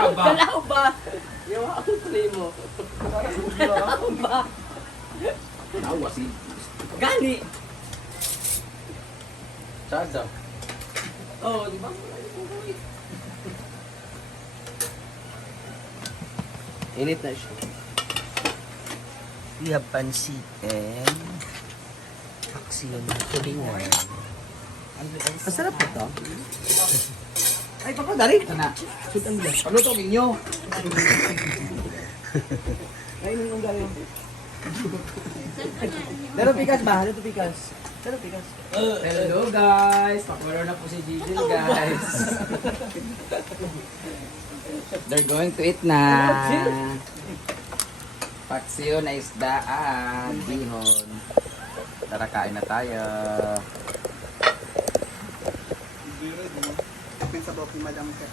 Saba. Kalaw ba? Yawa ang play mo. Kalaw ba? Nawa si. Gani. Sada. Oh, di ba? Init na siya. We have pancit and paksiw na tulingan. Masarap ito. Ay, papa, dali. Ito na. Shoot ang bilas. Ano to ninyo? Ay, nung gawin. Pero pikas ba? Pero pikas. Pero pikas. Hello guys! Pakulo na po si Gigi guys. They're going to eat na. Paksiyo na isdaan. Bihon. Tara kain na tayo. Open sa book ni Madam Ka.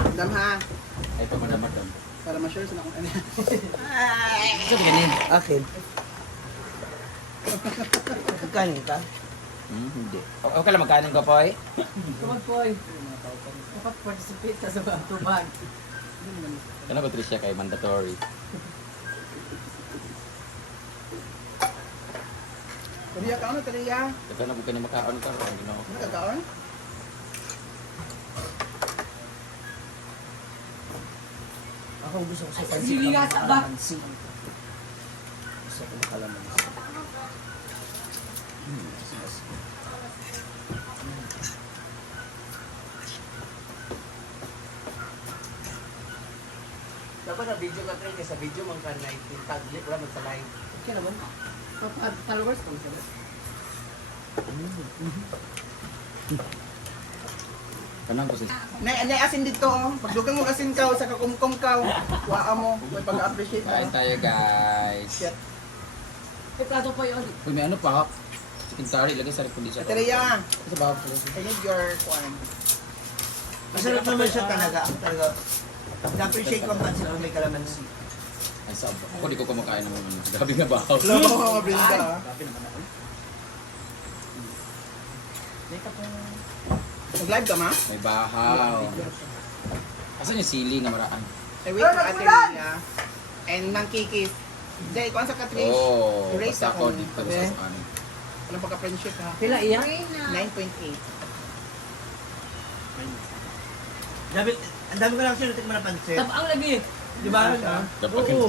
Madam ha, Ay, ito madama doon. para ma-sure sa kung ano. Ito ganin. Akin. Kanin ka? Hindi. Okay lang magkanin ko, Poy? Tumag po eh. Nakap-participate ka sa tubag. Ano ko, Tricia, kay mandatory. Taliya ka ano, taliya? Ito na po kayo makaon ka. Ano kagaon? Ako gusto ko sa Ay, sili nga sa bak. Gusto ko kalamansi. Dapat na video ka trend sa video man ka na taglit wala man sa live. Okay naman. Followers ko sila. Kanang ko si... Nay asin dito oh. Pagdugang mo asin ka sa kakumkum ka. Waa mo, may pag-appreciate Kain mo. tayo, guys. Shit. Ito po yun. Uy, may ano pa? Chicken curry. Lagay sa repulisa. Taliya, Sa bawang pala. I need your kwan. Masarap naman siya talaga. Ako talaga. Na-appreciate ko ang pansin kung may kalamansi. Ay, sa ako di ko kumakain ng ano. Gabi na bahaw. Hello mga Brenda. Nag-live ka ma? May bahaw. Asan yung sili nga maraan? I wait for Ate Rina. And nang kikis. Jay, kung sa Katrish. Oh, Erase basta ako ako. dito Okay. sa ano. Anong pagka-friendship ha? Pila iya? 9.8. Ang dami ko lang siya natikman na pansit. Tabang lagi. Di ba? Dapat Oo.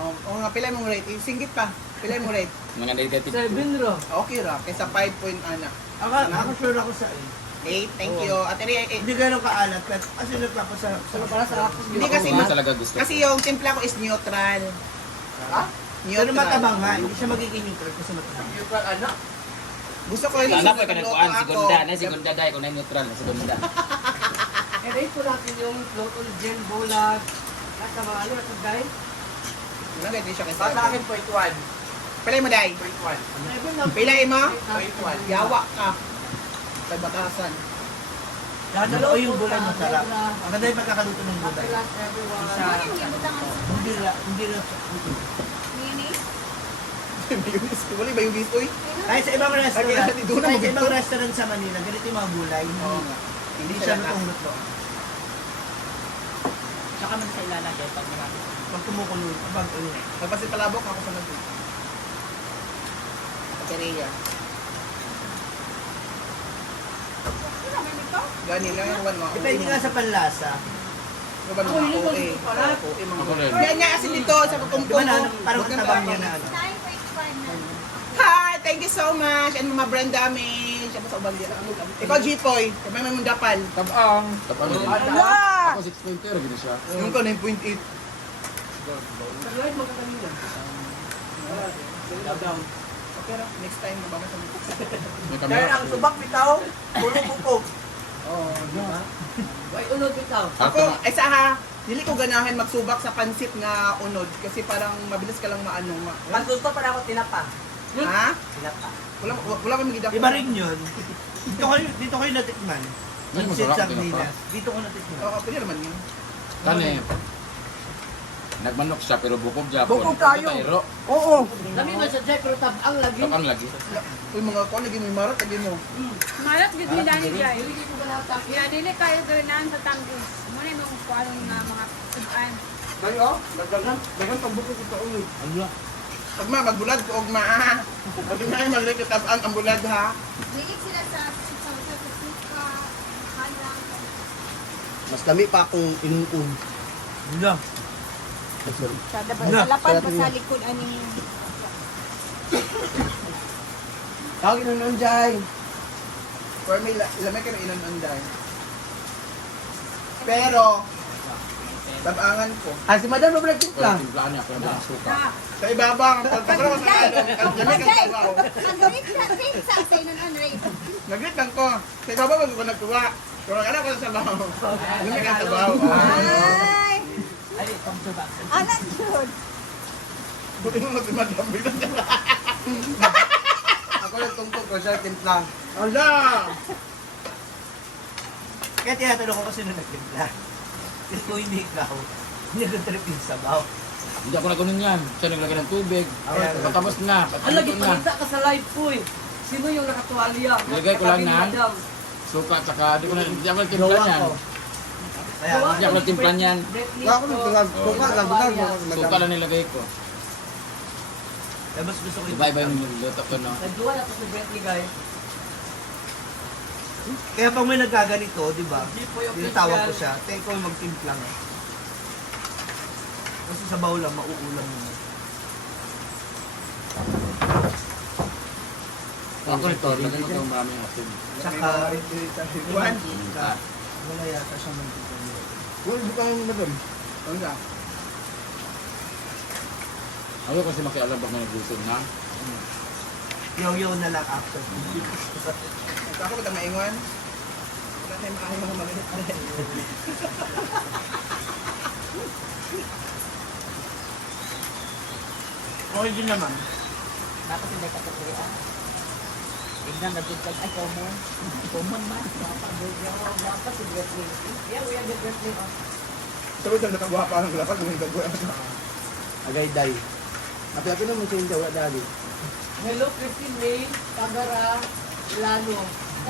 Oo nga, pilay mong rate. Singgit pa. Pilay mong rate. Mga negative. 7 ro. Okay ra. Kaysa 5 point ana. Ako sure ako sa 8, thank you. Ate Rhea, 8. Hindi ganun kaalat. Kasi nagpapasarap. Para sa ako. Hindi kasi Ako nga talaga gusto. Kasi yung timpla ko is neutral. Ha? Pero Neutral. matabang nga. Hindi siya magiging neutral kasi matabang. Neutral anak. Gusto ko yung Anak ko ka nagluto nagkuhan, ako. segunda na, segunda dahil kung na neutral na segunda. I-rate po natin yung local gin bulag. At sa mga ano, at dahil. Wala ganyan siya kasi. Sa akin, 0.1. Pilay mo, Day. 0.1. Pilay mo? 0.1. Yawa ka. Sa batasan. Dadalo ko yung gulay masarap. Ang ganda yung pagkakaluto ng gulay. Isa. Hindi lang. Mayonnaise. Wala ba yung bis? Uy. Kahit sa ibang restaurant, Lagyan natin doon ang kahit sa ibang magluto. restaurant sa Manila, ganito yung mga gulay. Oo nga. Hindi siya lutong-luto. Saka man sa ilalagay pag marami. Pag kumukulo, pag ano. Magpasit palabok ako sa nagluto. Ate Rhea. Gani lang yung one mga Depende nga sa panlasa. Ano ba mga OA? OA mga Ako rin. Yan nga asin dito sa Di kukumkum. ba na, parang ang tabang niya na ano. Hi! Thank you so much! And mga brand damage. Siya pa sa ubang dito. Ikaw, G-Poy. Kamay may mundapal. Tabang. Tabang din. Ala! Ako 6.0 gini siya. Yung ko, 9.8. Pag-live mo ka kanina. Okay ra. Next time, mababa sa mga. May Kaya camera. ang subak bitaw, puro bukog. Oo, di ba? Why unod bitaw? Ako, ay sa ha, dili ko ganahan magsubak sa pansit nga unod kasi parang mabilis ka lang maano. Mas gusto pa na ako tinapa. Ha? Tinapa. Wala ko magidap. Iba rin yun. Dito kayo natikman. Ay, Pansit masarap, sardinas. tinapa. Dito ko natikman. Oo, pwede naman yun. Kani. Nagmanok siya pero bukog Japon. Bukog kayo. Pero Oo. Lami man sa Jack, pero tabang lagi. tapang lagi. Uy, mga ko, lagi may marat, lagi mo. Malat gid nila ni Jai. Hindi ko balata. Ya dili kayo ganahan sa tanggis. Mo ni mong kuan nga mga sudan. Dayo, dagan pagbuko kita ulit. Ano? Pag magbulad ko, og pag na kayo magrekitab ang bulad ha. Dili sila sa suka, halang. Mas dami pa akong inuun. Yun lang. Lapad pa sa likod ani. Tawagin nun nun, Jai. For me, lamay ka na inon-onday. Pero, tabangan ko. Ah, si Madam ba nagtimpla? Timplahan niya pero may suka. Sa ibabang, pagkakala ko sa lamay kang tabaw. Nagdonit sa sa inon Andre. Naglit lang ko. Sa ibabang, wag ko nagtuwa. Pero anak ko sa sabaw. Lamay kang tabaw. Ay, Ay, come to back. anak jud. Buti mo si Madam. Ako nagtungtong ko siya, timpla. Ala! Kaya tinatanong ko kasi nung nagtimpla. Kasi kung hindi ikaw, hindi ko trip yung sabaw. Hindi ako nagunin yan. Siya naglagay ng tubig. Patapos na. Ang lagi Patapos na. palita ka sa live po eh. Sino yung nakatuwalya? Nilagay ko lang na. Suka tsaka di ko na hindi ako nagtimplan yan. Kaya, Hindi ako nagtimplan yan. ako nagtungag, suka, nagtungag. Suka lang nilagay ko. Kaya mas gusto ko yung Iba-iba yung luto ko no. Nagduwa na po sa Bentley guys. Kaya pag may nagkaganito, di ba? Hindi po yung Tinatawag ko siya, tayo ko magtimpla nga. Kasi sa baw lang, mauulam mo. Ako nito, lagyan ko ng maraming asin. Tsaka, Juan. wala yata siyang mantika. Wala, buka yung Madam. Ano ka? Ayaw kasi makialam pag may nagluto na. Yaw-yaw na lang after. Ako ba maingon? Wala tayong makakain mga magalit. Okay din naman. Dapat hindi ka tutulian. Tignan na dito ay common. Common man. Dapat si Bentley. Yeah, we have the Bentley on. Sabi tayo nakagwapa ng lapag, may nagwa. Agay day. At laki naman siya yung dawa dali. Hello, Christine May, Pagara, Lano.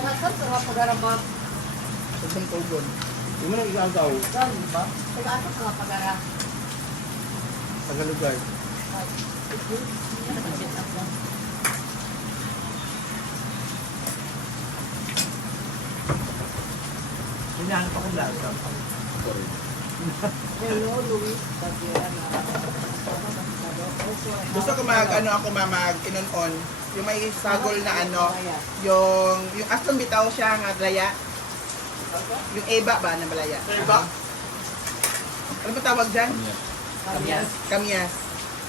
Saan sa mga Pagara ma'am? Sabi tugon. Hindi mo nang igagaw Saan ba? Taga-ato sa mga Pagara. sa lugar. Hinahanap akong lasa. Sorry. Hello, Luis. Gusto ko ako mag inon-on. Yung may sagol na yung aston bitaw siya nga glaya. Yung eba ba na malaya? Eba? Ano ba tawag dyan? Yan. Kamyas.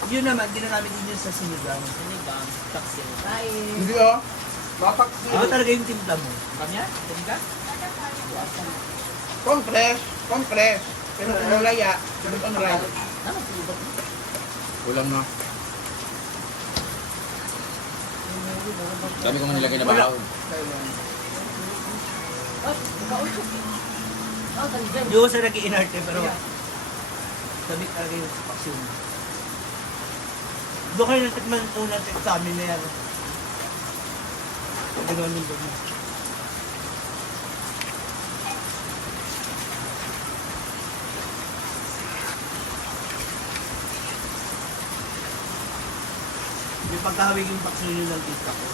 Yun naman, ginamit din yun sa sinigang. Sinigang, taksil. Hindi oh. Bapak. Ano talaga yung timpla mo? Kanya? Sinigang? Compress. Pero kung malaya, sunod on rice. Kulang na. Dami kong nilagay na balaw. Hindi ko sa nag-iinarte pero damit talaga yung paksyon. Doon kayo natikman unang sa amin na yan. Ganoon yung doon. Yung pagkahawig yung paksyon yun ng tita ko.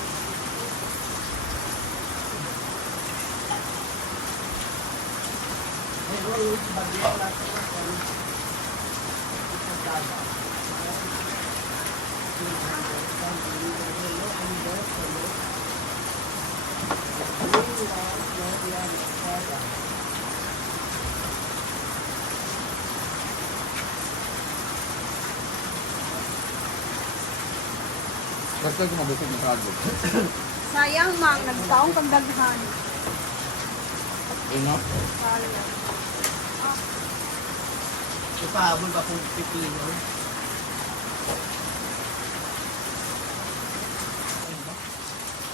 Basta ko mabusog na kago. Sayang mang nagtaong kang daghan. Enough? Sayang. Ipahabol pa kung pipiliin mo.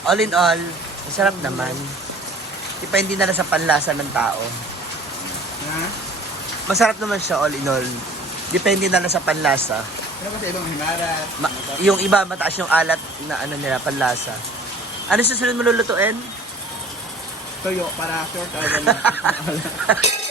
All in all, masarap naman. Depende na lang sa panlasa ng tao. Ha? Masarap naman siya all in all. Depende na lang sa panlasa. Ano ba sa ibang himarat? Yung iba, mataas yung alat na ano nila, panlasa. Ano susunod mo lulutuin? Toyo para short.